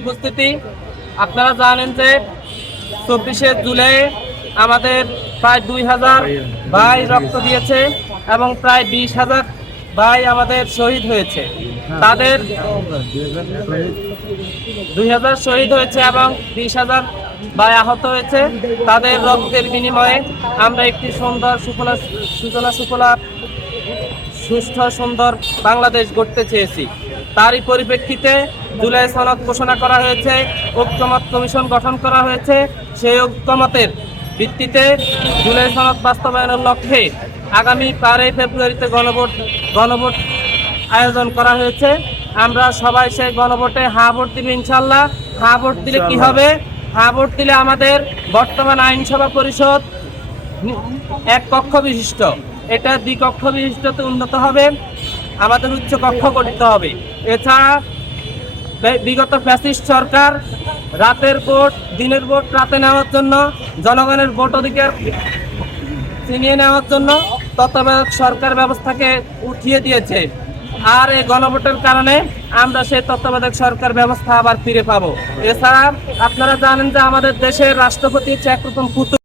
উপস্থিতি, আপনারা জানেন যে চব্বিশে জুলাই আমাদের প্রায় দুই হাজার ভাই রক্ত দিয়েছে এবং প্রায় বিশ হাজার ভাই আমাদের শহীদ হয়েছে। তাদের দুই হাজার শহীদ হয়েছে এবং বিশ হাজার ভাই আহত হয়েছে। তাদের রক্তের বিনিময়ে আমরা একটি সুন্দর সুফলা সূচনা সুফলা সুস্থ সুন্দর বাংলাদেশ গড়তে চেয়েছি। তারই পরিপ্রেক্ষিতে জুলাই সনদ ঘোষণা করা হয়েছে ঐক্যমত কমিশন গঠন করা হয়েছে। সেই ঐক্যমতের ভিত্তিতে জুলাই সনদ বাস্তবায়নের লক্ষ্যে আগামী বারোই ফেব্রুয়ারিতে গণভোট গণভোট আয়োজন করা হয়েছে। আমরা সবাই সেই গণভোটে হা ভোট দিব ইনশাল্লাহ হা ভোট দিলে কি হবে? হা ভোট দিলে আমাদের বর্তমান আইনসভা পরিষদ এক কক্ষ বিশিষ্ট। এটা দ্বিকক্ষ বিশিষ্টতে উন্নত হবে। আমাদের উচ্চ কক্ষ করতে হবে। এছাড়া বিগত ফ্যাসিস্ট সরকার রাতের ভোট, দিনের ভোট রাতে নেওয়ার জন্য, জনগণের ভোট অধিকার ছিনিয়ে নেওয়ার জন্য তত্ত্বাবধায়ক সরকার ব্যবস্থাকে উঠিয়ে দিয়েছে। আর এই গণভোটের কারণে আমরা সেই তত্ত্বাবধায়ক সরকার ব্যবস্থা আবার ফিরে পাবো। এছাড়া আপনারা জানেন যে আমাদের দেশের রাষ্ট্রপতি হচ্ছে একরকম পুতুল